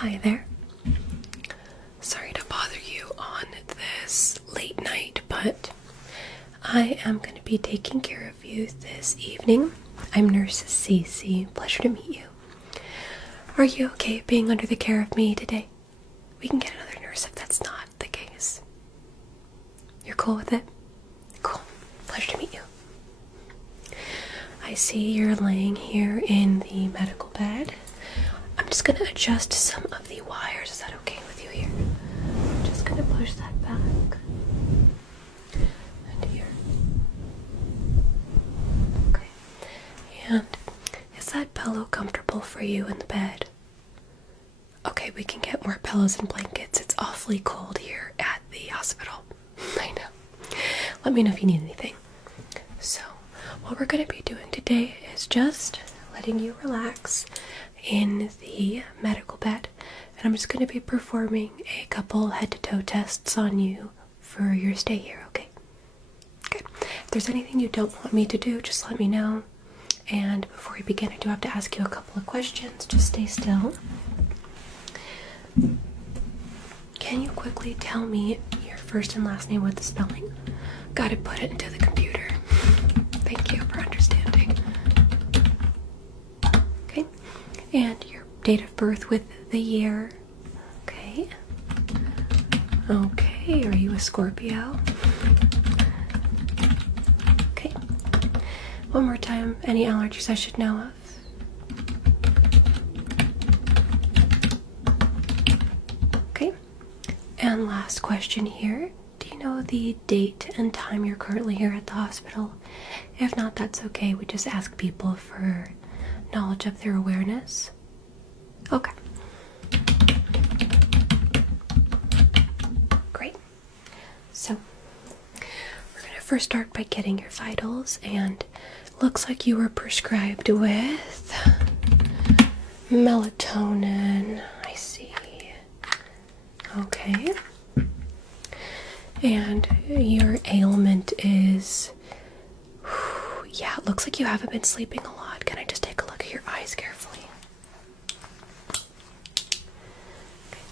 Hi there. Sorry to bother you on this late night, but I am going to be taking care of you this evening. I'm Nurse Cece. Pleasure to meet you. Are you okay being under the care of me today? We can get another nurse if that's not the case. You're cool with it? Cool. Pleasure to meet you. I see you're laying here in the medical bed. I'm just going to adjust some of the wires. Is that okay with you here? I'm just going to push that back. And here. Okay. And is that pillow comfortable for you in the bed? Okay, we can get more pillows and blankets. It's awfully cold here at the hospital. I know. Let me know if you need anything. So, what we're going to be doing today is just letting you relax in the medical bed. And I'm just going to be performing a couple head-to-toe tests on you for your stay here, okay? Good. If there's anything you don't want me to do, just let me know. And before we begin, I do have to ask you a couple of questions. Just stay still. Can you quickly tell me your first and last name with the spelling? Gotta put it into the computer. Thank you for understanding. Okay. And your date of birth with the year. Okay. Okay. Are you a Scorpio? Okay. One more time. Any allergies I should know of? Okay. And last question here. Do you know the date and time you're currently here at the hospital? If not, that's okay. We just ask people for knowledge of their awareness. Okay. Great. So, we're going to first start by getting your vitals, and looks like you were prescribed with melatonin. I see. Okay. And your ailment is, yeah, it looks like you haven't been sleeping a lot. Can I just take a look at your eyes carefully? Okay.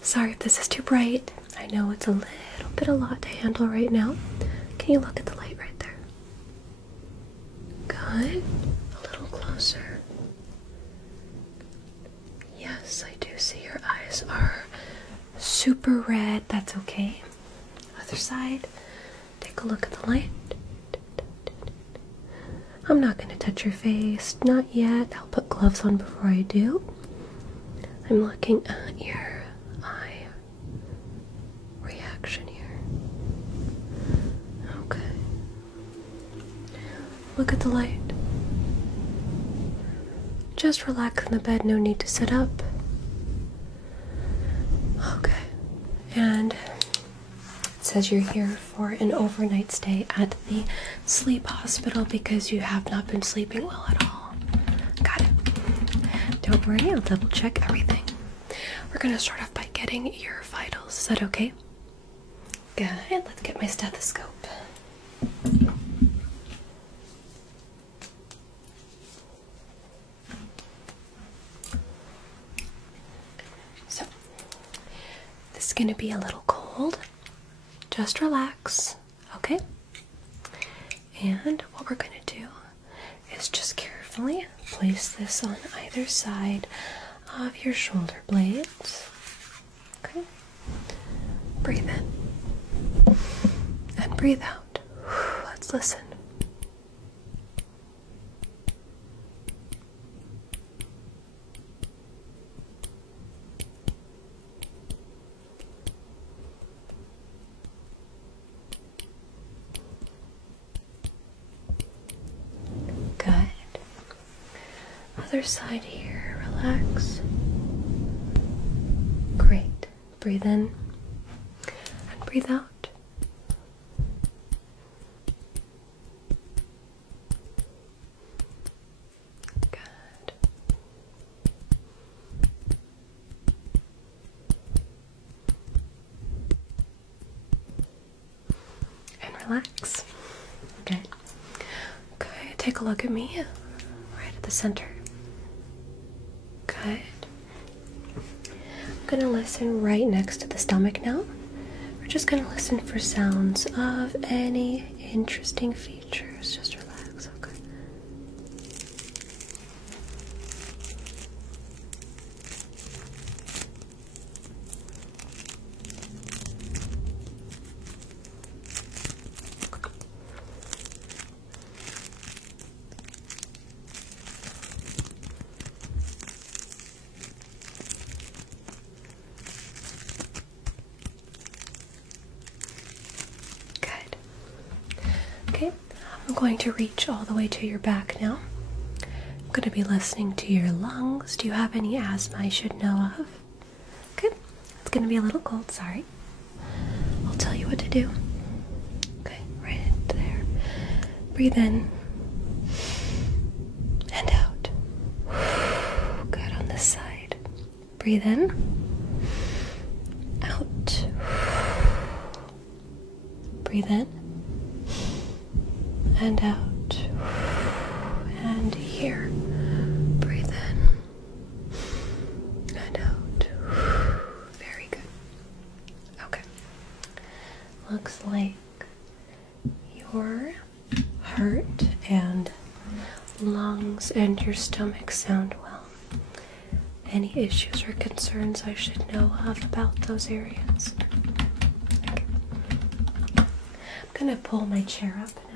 Sorry if this is too bright. I know it's a little bit a lot to handle right now. Can you look at the light right there? Good. A little closer. Yes, I do see your eyes are super red. That's okay. Other side. Take a look at the light. I'm not going to touch your face. Not yet. I'll put gloves on before I do. I'm looking at your eye reaction here. Okay. Look at the light. Just relax in the bed. No need to sit up. Okay. And it says you're here for an overnight stay at the sleep hospital because you have not been sleeping well at all. Got it. Don't worry, I'll double check everything. We're going to start off by getting your vitals. Is that okay? Good. Let's get my stethoscope. So, this is going to be a little cold. Just relax, okay? And what we're going to do is just carefully place this on either side of your shoulder blades. Okay? Breathe in and breathe out. Let's listen. Other side here, relax. Great. Breathe in and breathe out. Good. And relax. Good. Okay, take a look at me. Right at the center. Good. gonna listen right next to the stomach now. We're just gonna listen for sounds of any interesting features. Just relax, okay? Okay, I'm going to reach all the way to your back now. I'm going to be listening to your lungs. Do you have any asthma I should know of? Okay, it's going to be a little cold, sorry. I'll tell you what to do. Okay, right there. Breathe in and out. Good on this side. Breathe in, out. Breathe in and out, and here. Breathe in and out. Very good. Okay. Looks like your heart and lungs and your stomach sound well. Any issues or concerns I should know of about those areas? Okay. I'm gonna pull my chair up now.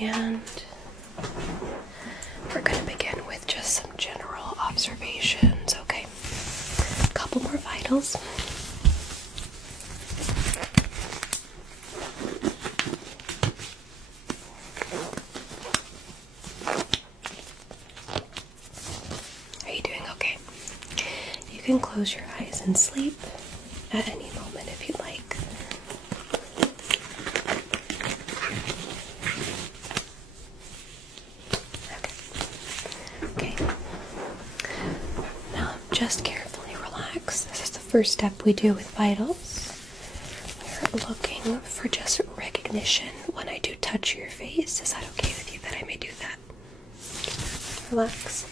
And we're going to begin with just some general observations, okay? A couple more vitals. Are you doing okay? You can close your eyes and sleep at any moment if you'd like. Just carefully relax. This is the first step we do with vitals. We're looking for just recognition when I do touch your face. Is that okay with you that I may do that? Relax.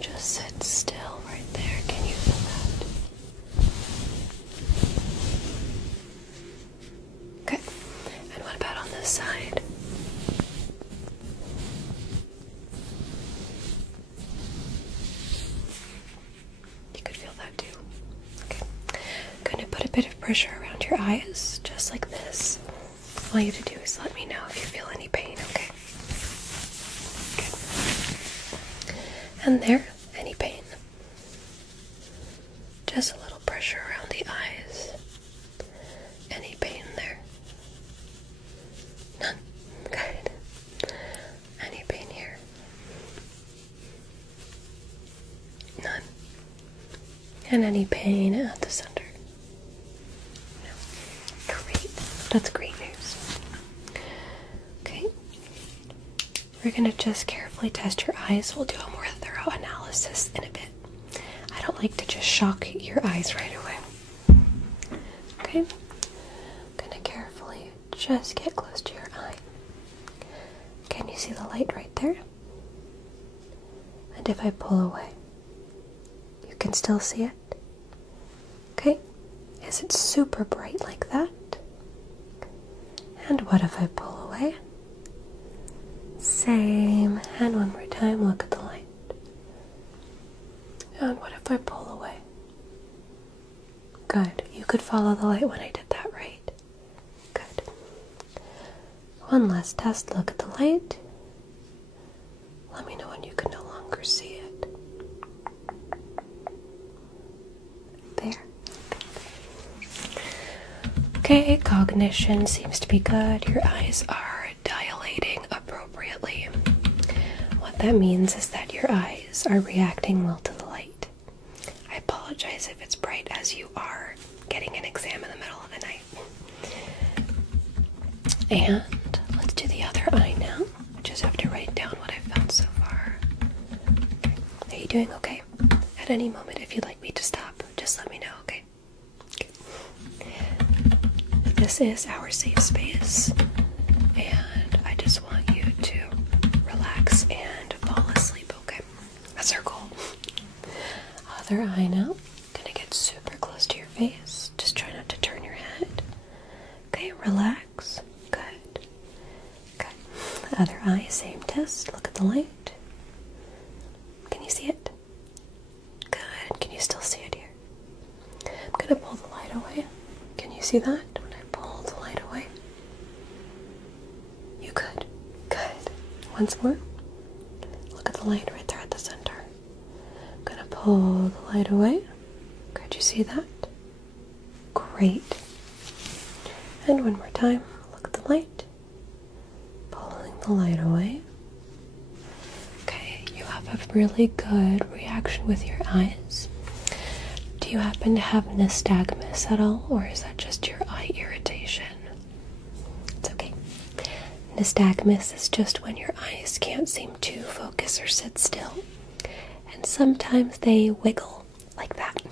Just sit still right there. Can you feel that? Okay. And what about on this side? Bit of pressure around your eyes, just like this. All you have to do is let me know if you feel any pain, okay? Good. And there, any pain? Just a little pressure around the eyes. Any pain there? None. Good. Any pain here? None. And any pain at the center? That's great news. Okay. We're going to just carefully test your eyes. We'll do a more thorough analysis in a bit. I don't like to just shock your eyes right away. Okay. I'm going to carefully just get close to your eye. Can you see the light right there? And if I pull away, you can still see it? Okay. Is it super bright like that? And what if I pull away? Same. And one more time, look at the light. And what if I pull away? Good. You could follow the light when I did that, right? Good. One last test. Look at the light. Let me know when you can no longer see it. There. Okay, cognition seems to be good. Your eyes are dilating appropriately. What that means is that your eyes are reacting well to the light. I apologize if it's bright as you are getting an exam in the middle of the night. And let's do the other eye now. I just have to write down what I've found so far. Are you doing okay? At any moment, if you'd like me to stop, just let me know, okay? This is our safe space, and I just want you to relax and fall asleep, okay? That's our goal. other eye now. Gonna get super close to your face. Just try not to turn your head. Okay, relax. Good. Good. The other eye, same test. Look at the light. Can you see it? Good. Can you still see it here? I'm gonna pull the light away. Can you see that when I pull the light away? You could. Good. Once more. Look at the light right there at the center. I'm gonna pull the light away. Could you see that? Great. And one more time. Look at the light. Pulling the light away. Okay, you have a really good reaction with your eyes. Do you happen to have nystagmus at all, or is that just your eye irritation? It's okay. Nystagmus is just when your eyes can't seem to focus or sit still, and sometimes they wiggle like that.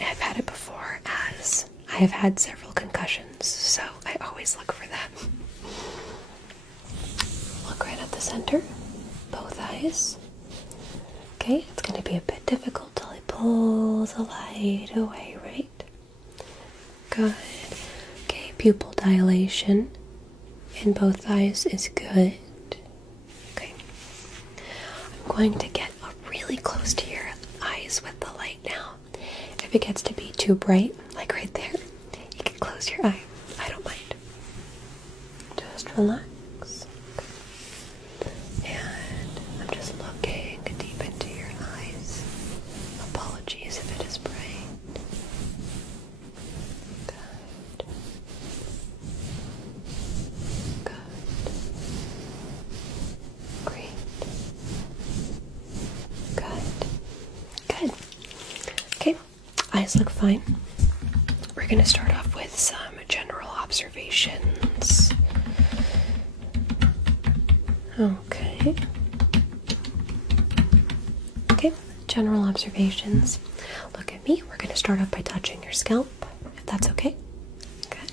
I've had it before, as I have had several concussions, so I always look for that. Look right at the center, both eyes. Okay, it's going to be a bit difficult till I pull the light away, right? Good. Okay, pupil dilation in both eyes is good. Okay. I'm going to get really close to your eyes with the light now. If it gets to be too bright, like right there, you can close your eye. I don't mind. Just relax. And I'm just looking deep into your eyes. Apologies if it is bright. Good. Good. Great. Good. Good. Okay, eyes look fine. We're going to start off with some general observations. Okay. Okay, general observations. Look at me. We're going to start off by touching your scalp, if that's okay. Good.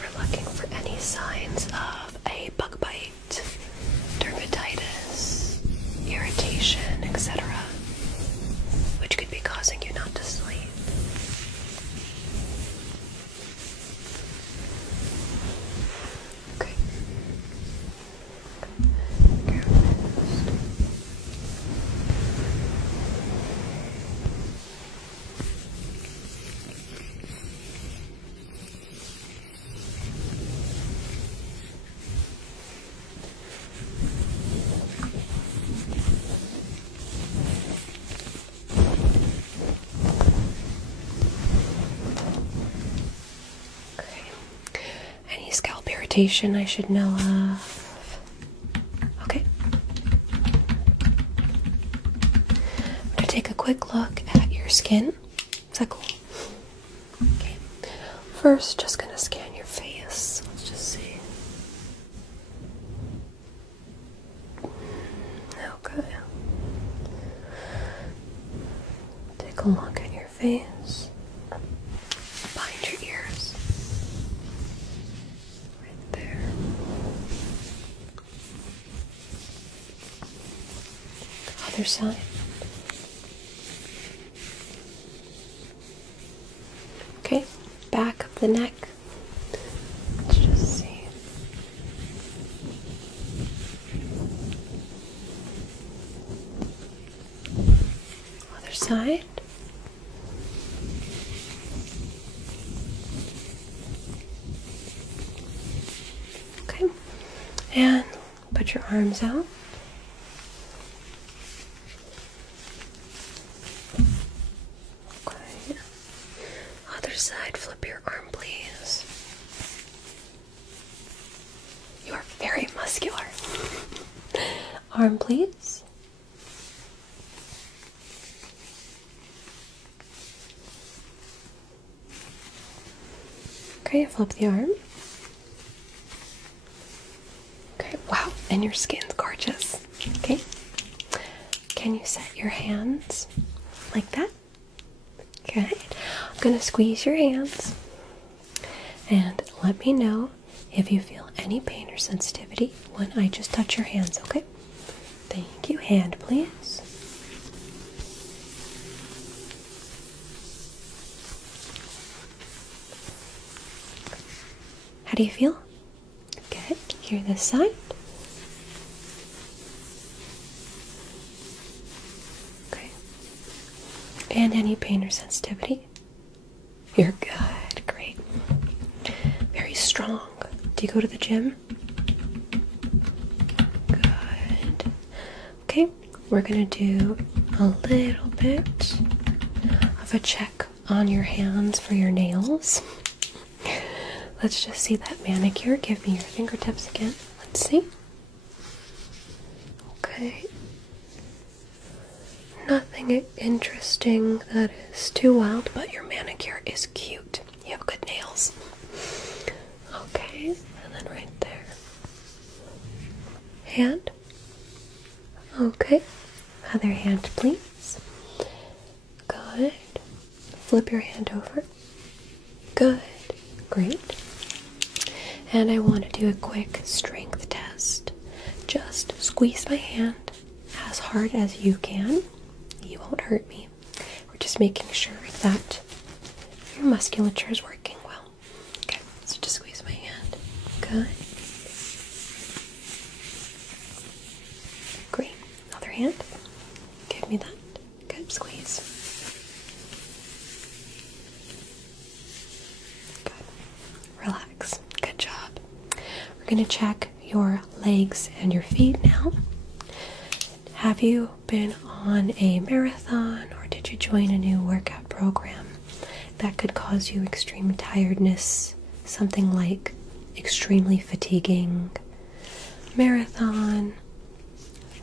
We're looking for any signs of a bug bite, dermatitis, irritation, etc., which could be causing you not to sleep. Okay. Any scalp irritation I should know of? Okay. I'm going to take a quick look at your skin. Is that cool? Okay. First, just going to scan your face. Let's just see. Okay. Take a look at your face. Behind your ears. Right there. Other side. Okay, back of the neck. Let's just see. Other side. Okay, and put your arms out. Okay, other side, flip your arm, please. You are very muscular. Arm, please. Okay, flip the arm. Okay, wow, and your skin's gorgeous. Okay, can you set your hands like that? Good. I'm gonna squeeze your hands and let me know if you feel any pain or sensitivity when I just touch your hands, okay? Thank you. Hand, please. How do you feel? Good. Here, this side. Okay. And any pain or sensitivity? You're good. Great. Very strong. Do you go to the gym? Good. Okay, we're gonna do a little bit of a check on your hands for your nails. Let's just see that manicure. Give me your fingertips again. Let's see. Okay. Nothing interesting that is too wild, but your manicure is cute. You have good nails. Okay, and then right there. Hand. Okay. Other hand, please. Good. Flip your hand over. Good. Great. And I want to do a quick strength test. Just squeeze my hand as hard as you can. You won't hurt me. We're just making sure that your musculature is working well. Okay, so just squeeze my hand. Good. Great. Other hand. Give me that. Good. Squeeze. Good. Relax. Good job. We're going to check your legs and your feet now. Have you been on a marathon or did you join a new workout program that could cause you extreme tiredness? Something like extremely fatiguing marathon,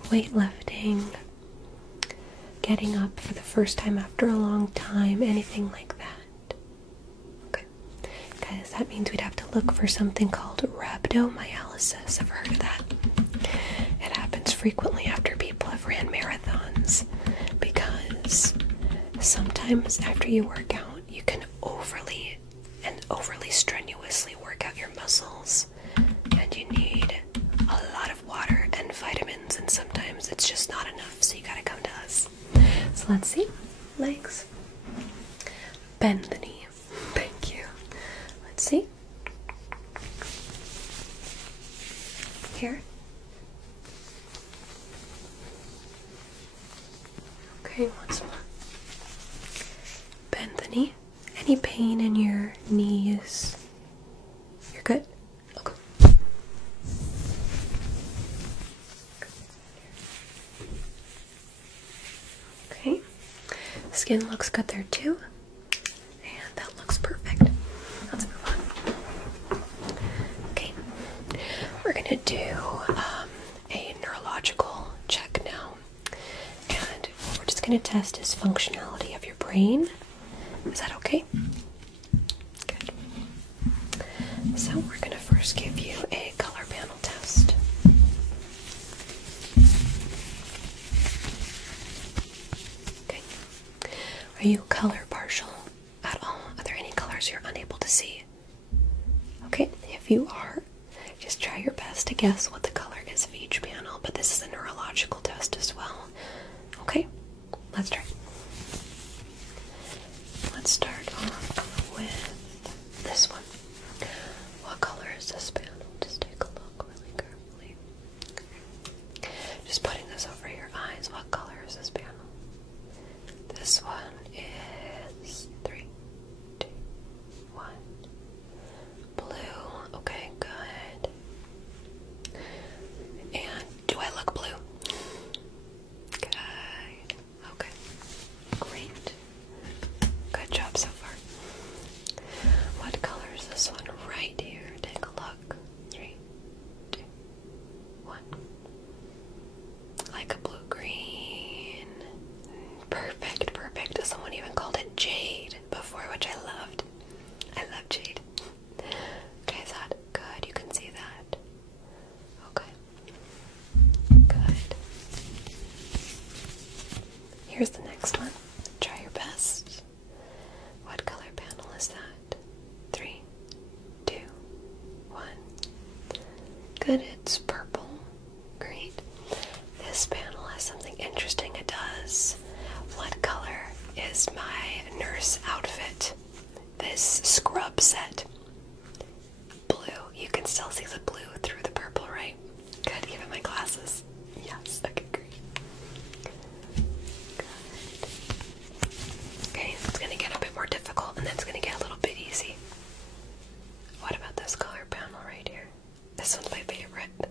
weightlifting, getting up for the first time after a long time, anything like that. Okay, guys, that means we'd have to look for something called rhabdomyolysis. Ever heard of that? It happens frequently after people have ran marathons because sometimes after you work out, you can overly strenuously work out your muscles, and you need a lot of water and vitamins, and sometimes it's just not enough, so you gotta come to us. So let's see. Legs. Bend the knee. Thank you. Let's see. Here. Okay, once more. Bend the knee. Any pain in your knees? You're good? Okay. Okay. Skin looks good there too. And that looks perfect. Let's move on. Okay. We're gonna do a neurological check now. And what we're just gonna test is functionality of your brain. Is that okay? Good. So we're going to first give you a color panel test. Okay. Are you color partial at all? Are there any colors you're unable to see? Okay, if you are, just try your best to guess what the color is of each panel, but this is a neurological test as well. Okay, let's try. Let's start off with this one. What color is this panel? Just take a look really carefully. Just putting this over your eyes. What color is this panel? This one is 3, 2, 1. Blue. Okay, good. And do I look blue? Good. Okay. Great. Good job so far. What color is this one right here? Take a look. 3, 2, 1. Like a blue-green. Perfect, perfect. Someone even called it jade before, which I loved. I love jade. Okay, is that good? You can see that. Okay. Good. Here's the next one. Try your best. What color panel is that? 3, 2, 1. Good, it's purple. Great. This panel has something interesting it does. What color is my nurse outfit? This scrub set. Blue. You can still see the blue through the purple, right? Good, even my glasses. Yes, okay, great. Good. Okay, it's gonna get a bit more difficult and then it's gonna get a little bit easy. What about this color panel right here? This one's my favorite.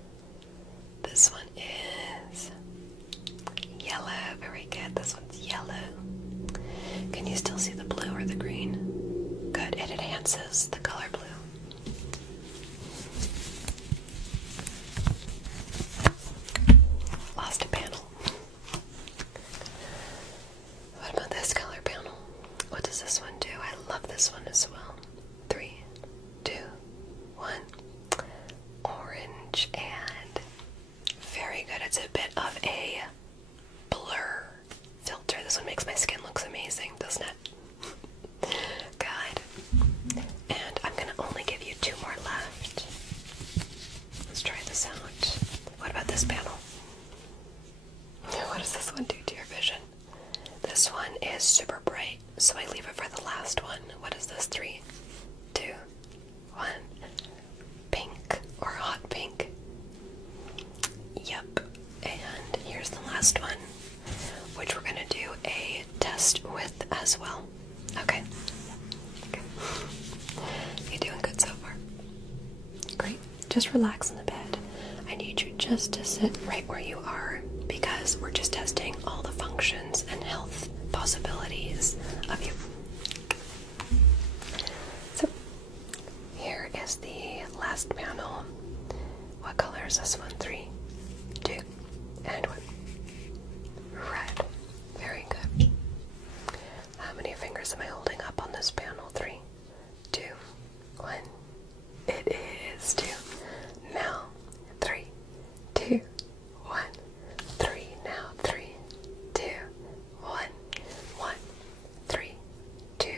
This one is yellow. Very good. This one's yellow. Can you still see the blue or the green? Good. It enhances the color blue. Lost a panel. What about this color panel? What does this one do? I love this one as well. 3, 2, 1. Orange and very good. It's a bit of a blur filter. This one makes my skin look amazing, doesn't it? Good. And I'm gonna only give you 2 more left. Let's try this out. What about this panel? What does this one do to your vision? This one is super bright, so I leave it for the last one. What is this? 3, 2, 1. Pink or hot pink. Yep. And here's the last one, which we're going to do a test with as well. Okay. You're doing good so far. Great. Just relax in the bed. I need you just to sit right where you are because we're just testing all the functions and health possibilities of you. So, here is the last panel. What color is this one? 3, 2, and 1. Red. Very good. How many fingers am I holding up on this panel? 3, 2, 1. It is 2. Now, 3, 2, 1. 3. Now, 3, 2, 1. 1, 3, 2,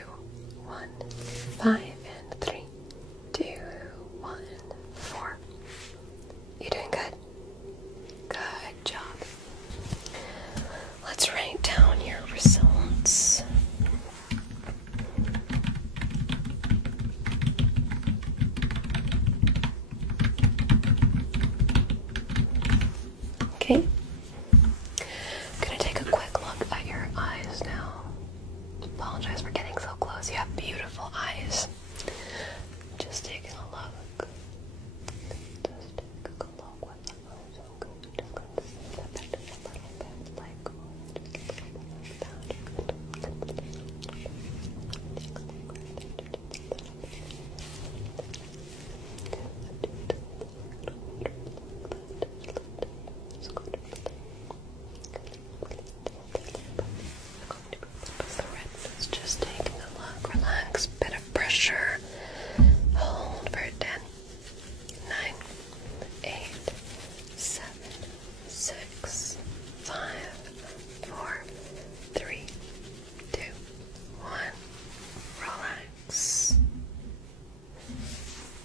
1. 5 and 3, 2, 1. 4. You doing good? Good job. Let's write down your results. Okay. I'm gonna take a quick look at your eyes now. Apologize for getting so close. You have beautiful eyes. Just taking a look. Just take a look with the eyes. Okay. Just going to see that bit a little bit like just taking a look. Relax. Bit of pressure. Hold for 10, 9, 8, 7, 6, 5, 4, 3, 2, 1. Relax.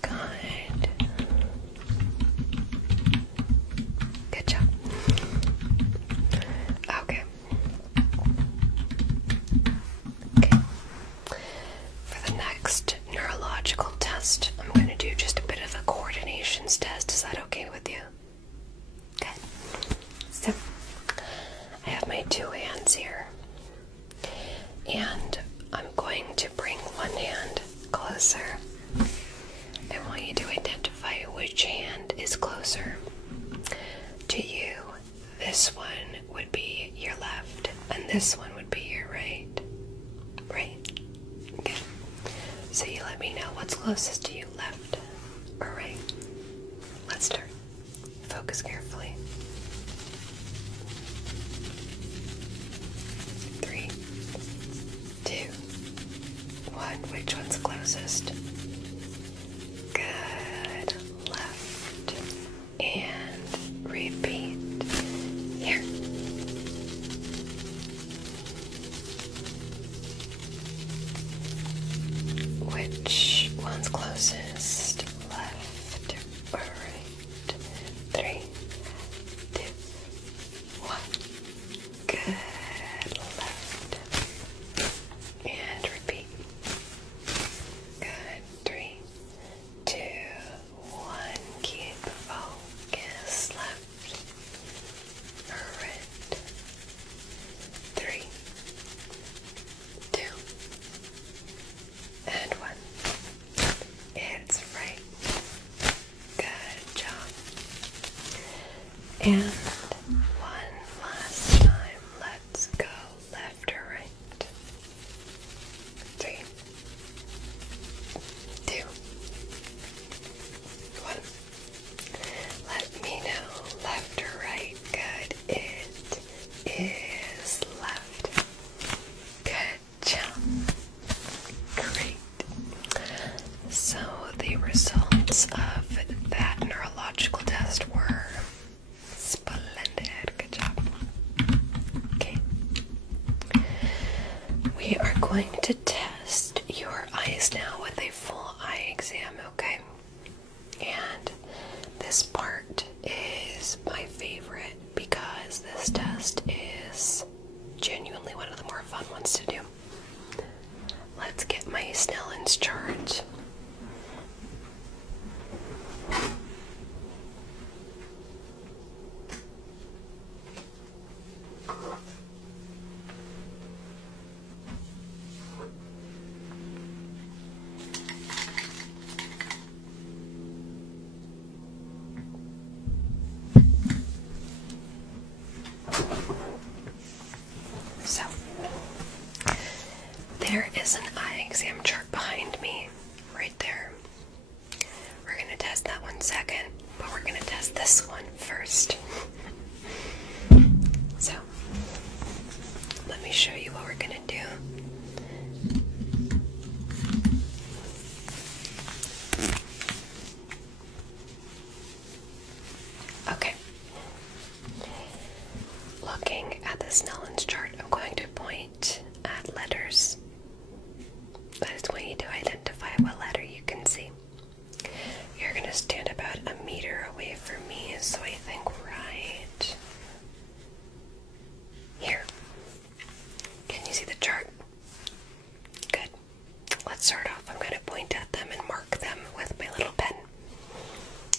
Good. Good job. Okay. Okay. For the next neurological test, I'm going to do just a bit of a coordinations test. Is that okay with you? Good. So, I have my 2 hands here. And I'm going to bring one hand closer. I want you to identify which hand is closer to you. This one would be your left, and this one would be your right. Right? Okay. So you let me know what's closest to you, left or right. Let's start. Focus carefully. 3, 2, 1. Which one's closest? Good. Left. And repeat. Here. Which one's closest? Left or right? And one last time. Let's go left or right. 3, 2, 1. Let me know, left or right. Good. It is left. Good job. Great. So the results of that neurological test were splendid. Good job. Okay. We are going to test your eyes now with a full eye exam, okay? And this part is my favorite because this test is genuinely one of the more fun ones to do. Let's get my Snellen's chart. So, there is an eye exam chart behind me, right there. We're going to test that one second, but we're going to test this one first. So, let me show you what we're going to do. Okay. Looking at the Snellen's chart, I'm going to point at letters. That is going to identify what letter you can see. You're going to stand about a meter away from me, so I think right here. Can you see the chart? Good. Let's start off. I'm going to point at them and mark them with my little pen.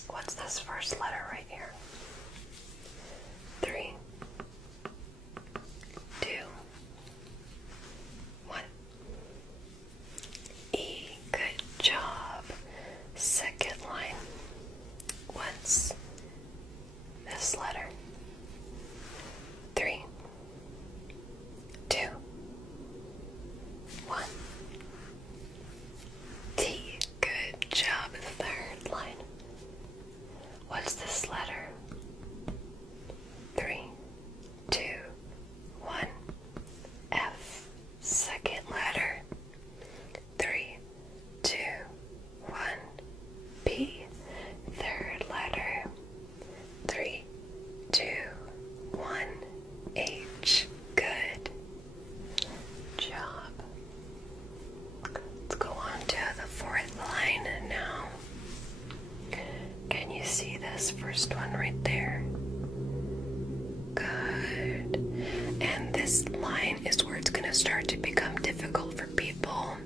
What's this first letter right here? 3, 2, 1. E. Good job. Second line. What's this letter? 3, 2, 1. T. Good job. Third line. What's this letter? 3, 2, 1. F. Second letter. 3, 2, 1. P. Third letter. 3, 2, 1. H. Good job. Let's go on to the fourth line now. Can you see this first one right there? Good. And this line is where it's going to start to become difficult for people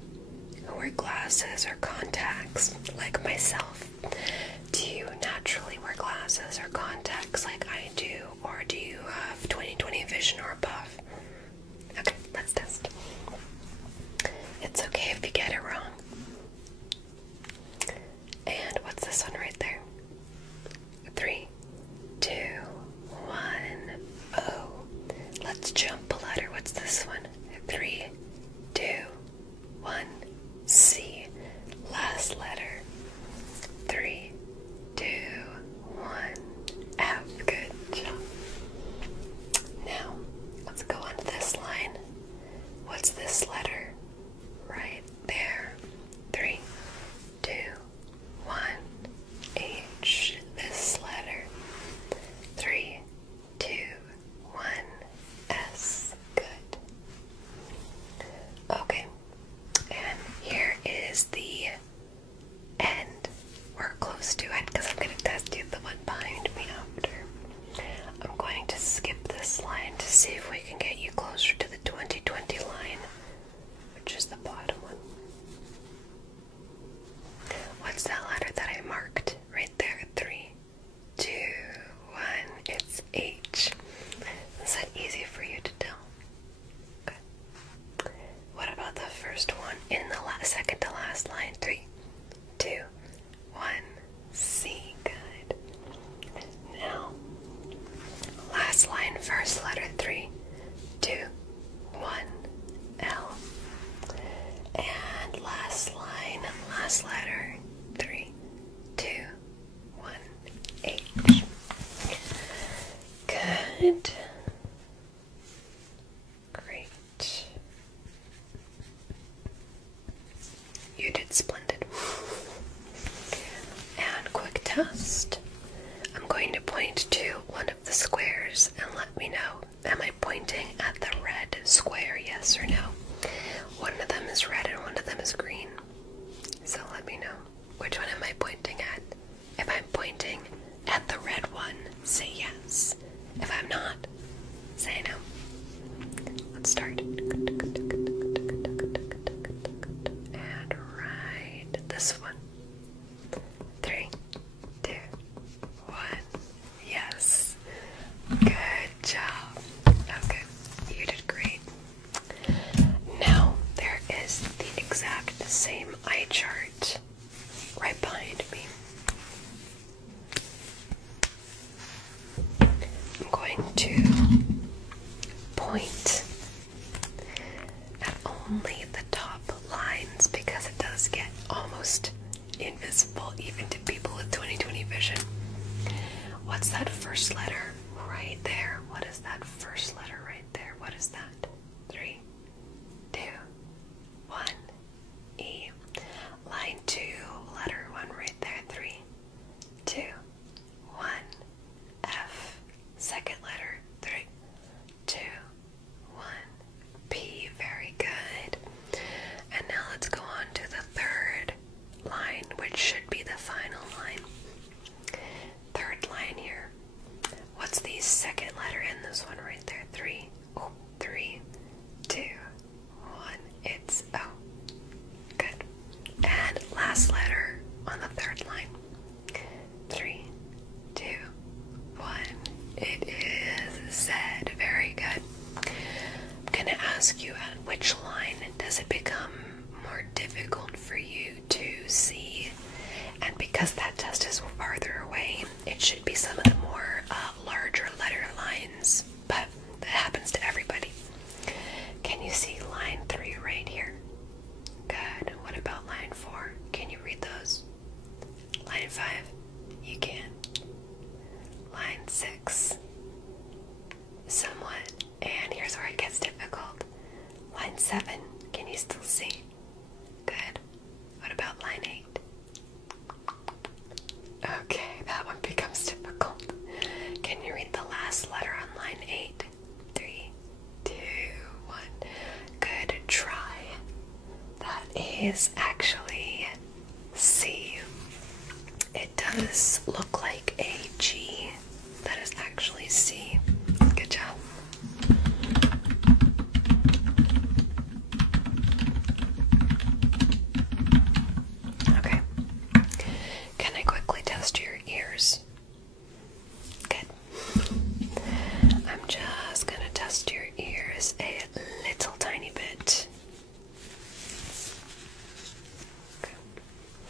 who wear glasses or contacts, like myself. Do you naturally wear glasses or contacts like I do, or do you have 20/20 vision or above? Okay, let's test. It's okay if you get it wrong. And what's this one right there? 3, 2, 1. O. Let's jump a letter. What's this one? 3, 2, 1. C. Last letter. 3, 2, 1. F. Good job. Now, let's go on to this line. What's this letter? Right there. 3, 2, 1. H. This letter. 3, 2, 1. S. Good. Okay. And here is the end. We're close to it because I'm going to test you the one behind me after. I'm going to skip this line to see if we can get you closer to the 20/20 line, which is the bottom one. What's that letter that I marked right there? 3, 2, 1. It's H. Is that easy for you to tell? Okay. What about the first one in the second to last line? 3, 2, 1. C. Good. Now, last letter. 3, 2, 1. H. Good. Great. You did splendid. And quick test. I'm going to point to one of the squares and let me know. Am I pointing at the red square, yes or no? One of them is red and one of them is green. So let me know. Which one am I pointing at? If I'm pointing at the red one, say yes. If I'm not, say no. Let's start. And right this one. 3, 2, 1. Yes. Good job. Okay, you did great. Now there is the exact same eye chart right behind me. I'm going to point at only the top lines because it does get almost invisible even to people with 20/20 vision. What's that first letter right there? What is that first letter right there? What is that? 3, 2, 1. E. Line 2, letter 1 right there. 3, 2, 1. F. Second letter. 3, 2, 1. P. Very good. And now let's go on to the third line, which should be the final line. Third line here. What's the second letter in this one right there? 3, 2, 1. It's O. Good. And last letter on the third line. 3, 2, 1. It is Z. Very good. I'm going to ask you at which line does it become more difficult for you to see? And because that test is farther away, it should be some of the more larger letter lines, but that happens to everybody. Can you see line 3 right here? Good. What about line 4? Can you read those? Line 5? You can. Line 6? Somewhat. And here's where it gets difficult. Line 7? Can you still see? Good. What about line 8? Okay, that one becomes difficult. Can you read the last letter on line 8? 3, 2, 1. Good try. That is actually C. It does look like a G. That is actually C. Good job. Okay. Can I quickly test your ears? Good. I'm just gonna test your ears a little tiny bit.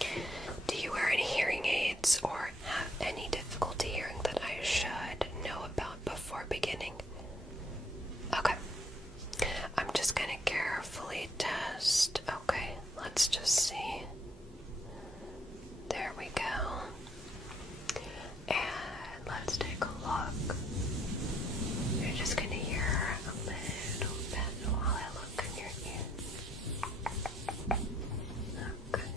Okay. Do you wear any hearing aids or have any difficulty hearing that I should know about before beginning? Okay. I'm just gonna carefully test. Okay, let's just see. There we go. And let's take a look. You're just gonna hear a little bit while I look in your ear. Okay.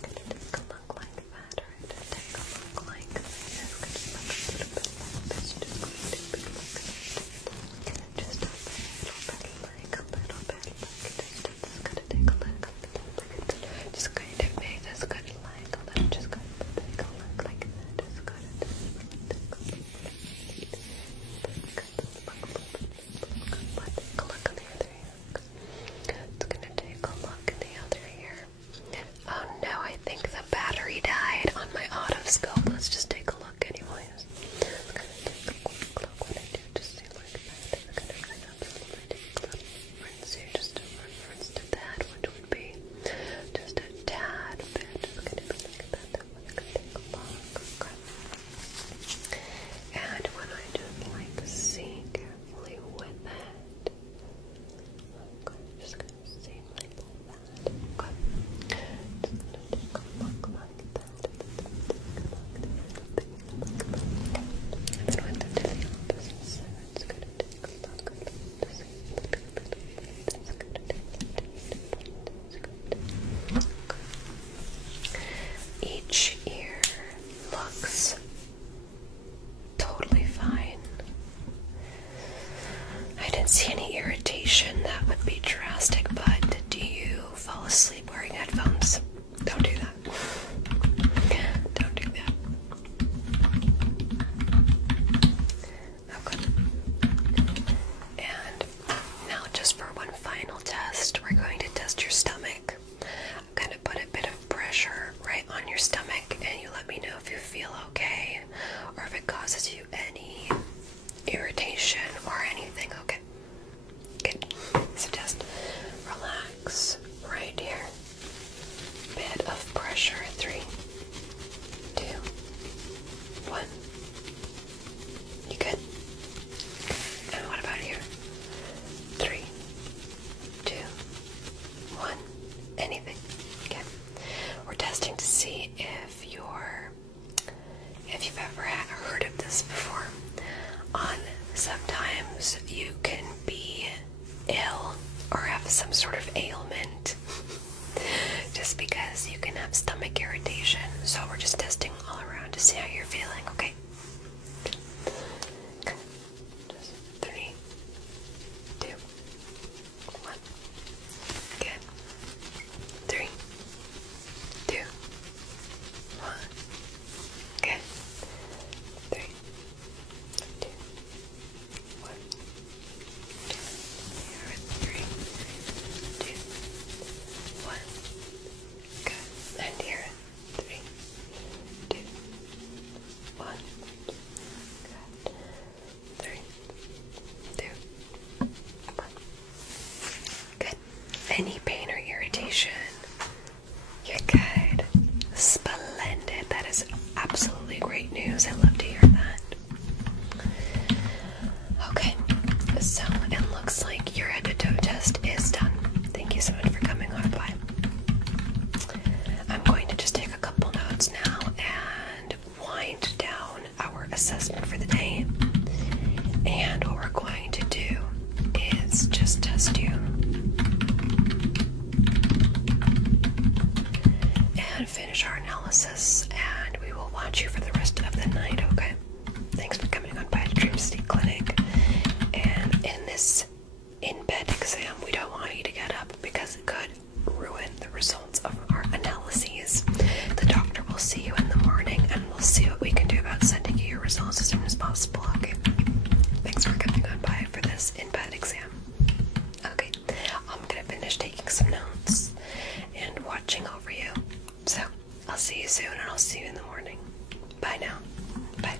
Gonna take a look like that, right? Take a look like this. Gonna look a little bit like this. Just going to be looking at it. Just a little bit like this. Just gonna take a look. Anything. Okay. We're testing to see if you've ever heard of this before. Sometimes you can be ill or have some sort of ailment just because you can have stomach irritation. So we're just testing all around to see how you're feeling, okay? Just 3, 2, 1. Good. 3, 2, 1. Good. 3, 2, 1. 3, 2, 1. Good. And here. 3, 2, 1. Good. 3, 2, 1. Good. Any pain or irritation? You're good. Splendid. That is absolutely great news. I love to hear that. Okay, so it looks like your head-to-toe test is done. Thank you so much for coming on by. I'm going to just take a couple notes now and wind down our assessment for the day. And what we're going to do is just test you and finish our analysis, and we will watch you for the rest of the night, okay? Thanks for coming on by the Dream City Clinic. And in this in-bed exam, we don't want you to get up because it could ruin the results of our analyses. The doctor will see you in the morning, and we'll see what we can do about sending you your results as soon as possible, okay? Thanks for coming on by for this in-bed exam. Okay, I'm gonna finish taking some notes and watching over you. So, I'll see you soon, and I'll see you in the morning. Bye now. Bye.